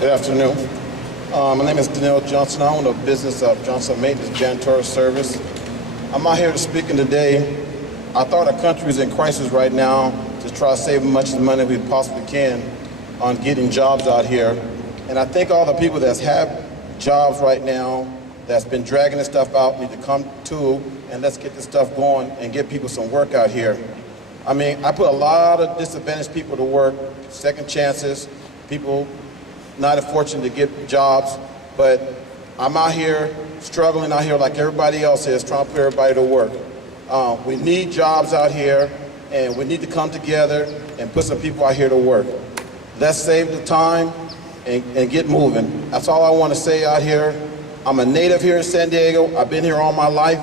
Good afternoon. My name is DeMaio Johnson. I own a business of Johnson Maintenance Janitorial Service. I'm out here to speak today. I thought our country is in crisis right now to try to save as much money we possibly can on getting jobs out here. And I think all the people that have jobs right now that's been dragging this stuff out need to come to and let's get this stuff going and get people some work out here. I mean, I put a lot of disadvantaged people to work, second chances, people not fortunate to get jobs, but I'm out here struggling out here like everybody else is, trying to put everybody to work. We need jobs out here, and we need to come together and put some people out here to work. Let's save the time and get moving. That's all I want to say out here. I'm a native here in San Diego. I've been here all my life,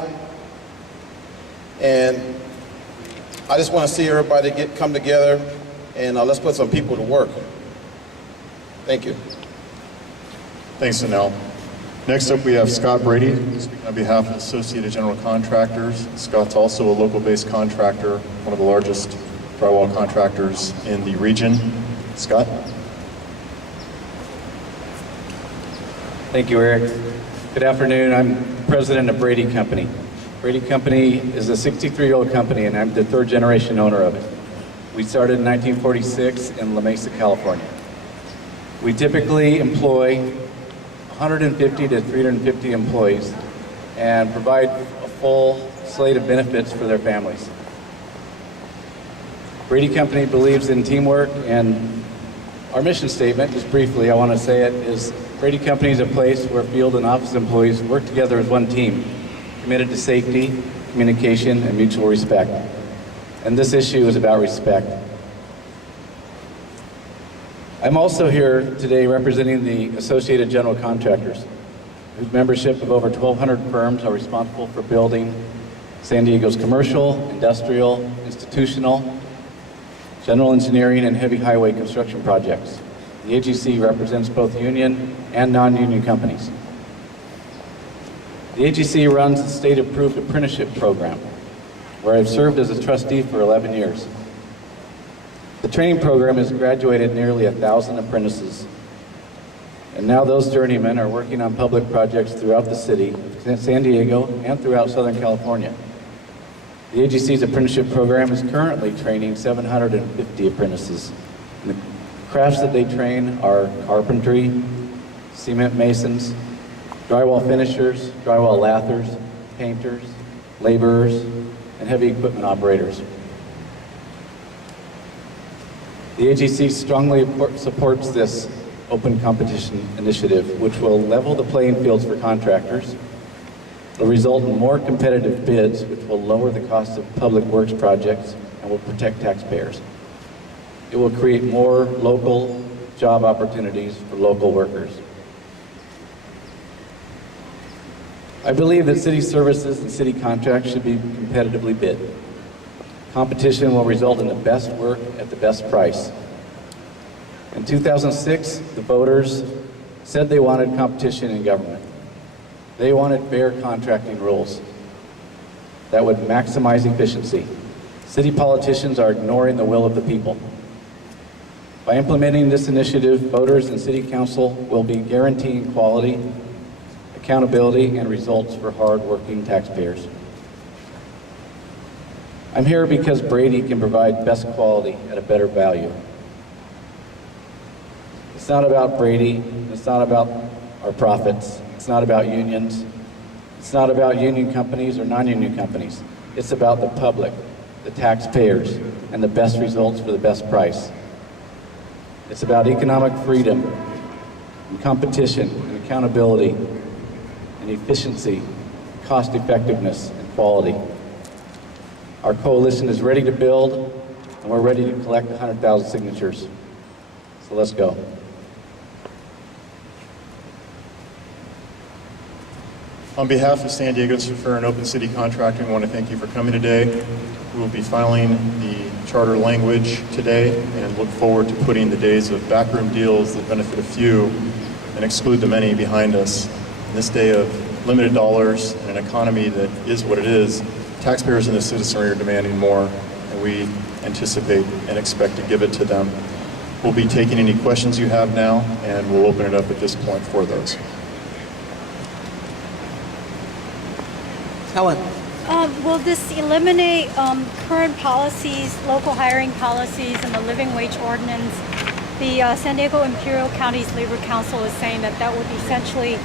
and I just want to see everybody come together and let's put some people to work. Thank you. Thanks, Anel. Next up, we have Scott Brady, speaking on behalf of Associated General Contractors. Scott's also a local-based contractor, one of the largest drywall contractors in the region. Scott? Thank you, Eric. Good afternoon. I'm president of Brady Company. Brady Company is a 63-year-old company, and I'm the third-generation owner of it. We started in 1946 in La Mesa, California. We typically employ 150 to 350 employees and provide a full slate of benefits for their families. Brady Company believes in teamwork, and our mission statement, just briefly, I want to say it, is Brady Company is a place where field and office employees work together as one team, committed to safety, communication, and mutual respect. And this issue is about respect. I'm also here today representing the Associated General Contractors, whose membership of over 1,200 firms are responsible for building San Diego's commercial, industrial, institutional, general engineering, and heavy highway construction projects. The AGC represents both union and non-union companies. The AGC runs the state-approved apprenticeship program, where I've served as a trustee for 11 years. The training program has graduated nearly 1,000 apprentices, and now those journeymen are working on public projects throughout the city of San Diego and throughout Southern California. The AGC's apprenticeship program is currently training 750 apprentices. And the crafts that they train are carpentry, cement masons, drywall finishers, drywall lathers, painters, laborers, and heavy equipment operators. The AGC strongly supports this open competition initiative, which will level the playing fields for contractors. It will result in more competitive bids, which will lower the cost of public works projects and will protect taxpayers. It will create more local job opportunities for local workers. I believe that city services and city contracts should be competitively bid. Competition will result in the best work at the best price. In 2006, the voters said they wanted competition in government. They wanted fair contracting rules that would maximize efficiency. City politicians are ignoring the will of the people. By implementing this initiative, voters and city council will be guaranteeing quality, accountability, and results for hard-working taxpayers. I'm here because Brady can provide best quality at a better value. It's not about Brady, it's not about our profits, it's not about unions, it's not about union companies or non-union companies. It's about the public, the taxpayers, and the best results for the best price. It's about economic freedom, and competition, and accountability, and efficiency, cost effectiveness, and quality. Our coalition is ready to build, and we're ready to collect 100,000 signatures. So let's go. On behalf of San Diego's for Fair and Open City Contracting, I want to thank you for coming today. We will be filing the charter language today and look forward to putting the days of backroom deals that benefit a few and exclude the many behind us. In this day of limited dollars and an economy that is what it is, taxpayers and the citizenry are demanding more, and we anticipate and expect to give it to them. We'll be taking any questions you have now, and we'll open it up at this point for those. Helen. Will this eliminate current policies, local hiring policies, and the living wage ordinance? The San Diego Imperial County's Labor Council is saying that that would essentially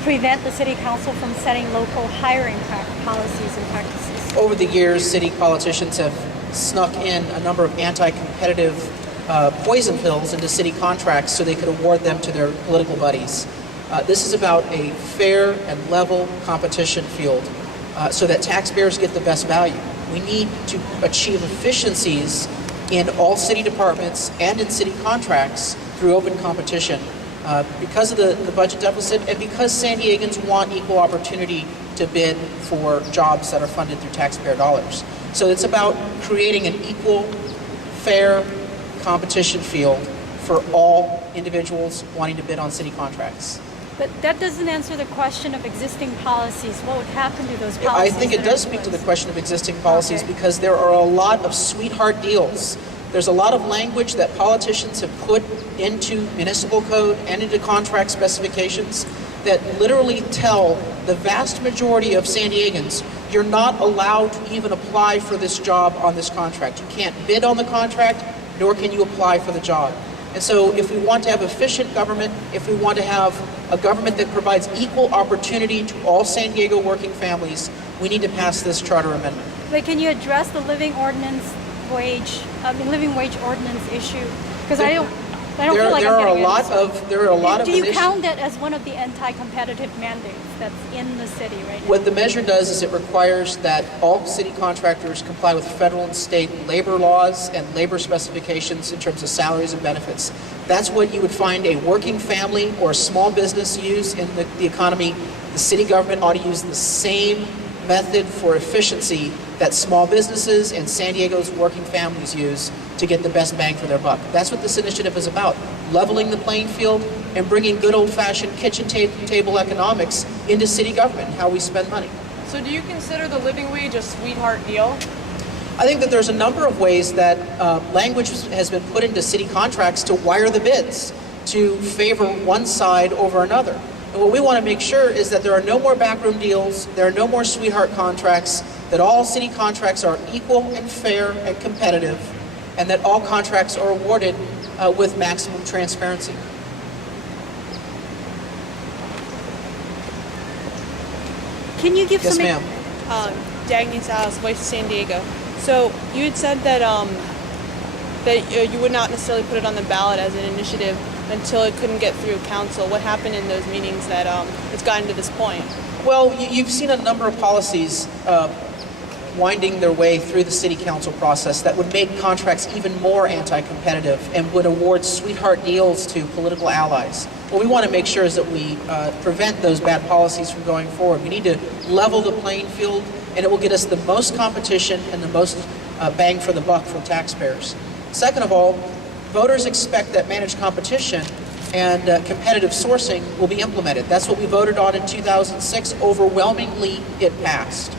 prevent the city council from setting local hiring policies and practices. Over the years, city politicians have snuck in a number of anti-competitive poison pills into city contracts so they could award them to their political buddies. This is about a fair and level competition field so that taxpayers get the best value. We need to achieve efficiencies in all city departments and in city contracts through open competition because of the budget deficit and because San Diegans want equal opportunity to bid for jobs that are funded through taxpayer dollars. So it's about creating an equal, fair competition field for all individuals wanting to bid on city contracts. But that doesn't answer the question of existing policies. What would happen to those policies? I think it does speak to the question of existing policies because there are a lot of sweetheart deals. There's a lot of language that politicians have put into municipal code and into contract specifications that literally tell the vast majority of San Diegans, you're not allowed to even apply for this job on this contract. You can't bid on the contract, nor can you apply for the job. And so if we want to have efficient government, if we want to have a government that provides equal opportunity to all San Diego working families, we need to pass this charter amendment. But can you address the living wage ordinance issue? Because I don't feel like there I'm are a getting lot answer. of Do you count that as one of the anti-competitive mandates that's in the city right now? What the measure does is it requires that all city contractors comply with federal and state labor laws and labor specifications in terms of salaries and benefits. That's what you would find a working family or a small business use in the economy. The city government ought to use the same method for efficiency that small businesses and San Diego's working families use to get the best bang for their buck. That's what this initiative is about, leveling the playing field and bringing good old-fashioned kitchen table economics into city government and how we spend money. So do you consider the living wage a sweetheart deal? I think that there's a number of ways that language has been put into city contracts to wire the bids, to favor one side over another. And what we want to make sure is that there are no more backroom deals, there are no more sweetheart contracts, that all city contracts are equal and fair and competitive, and that all contracts are awarded with maximum transparency. Can you give Yes, some... ma'am. Dagny Salas, Voice of San Diego. So you had said that you would not necessarily put it on the ballot as an initiative until it couldn't get through council. What happened in those meetings that it's gotten to this point? Well, you've seen a number of policies winding their way through the city council process that would make contracts even more anti-competitive and would award sweetheart deals to political allies. What we want to make sure is that we prevent those bad policies from going forward. We need to level the playing field, and it will get us the most competition and the most bang for the buck from taxpayers. Second of all, voters expect that managed competition and competitive sourcing will be implemented. That's what we voted on in 2006. Overwhelmingly, it passed.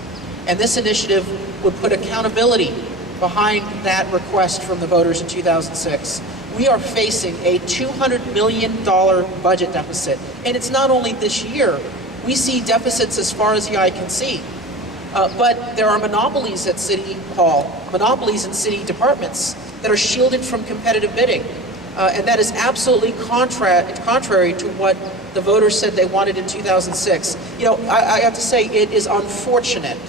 And this initiative would put accountability behind that request from the voters in 2006. We are facing a $200 million budget deficit. And it's not only this year. We see deficits as far as the eye can see. But there are monopolies at City Hall, monopolies in city departments that are shielded from competitive bidding. And that is absolutely contrary to what the voters said they wanted in 2006. You know, I have to say it is unfortunate.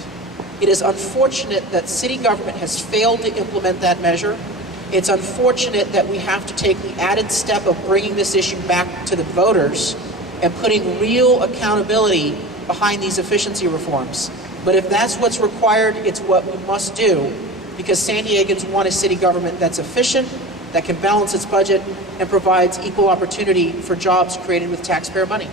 It is unfortunate that city government has failed to implement that measure. It's unfortunate that we have to take the added step of bringing this issue back to the voters and putting real accountability behind these efficiency reforms. But if that's what's required, it's what we must do, because San Diegans want a city government that's efficient, that can balance its budget, and provides equal opportunity for jobs created with taxpayer money.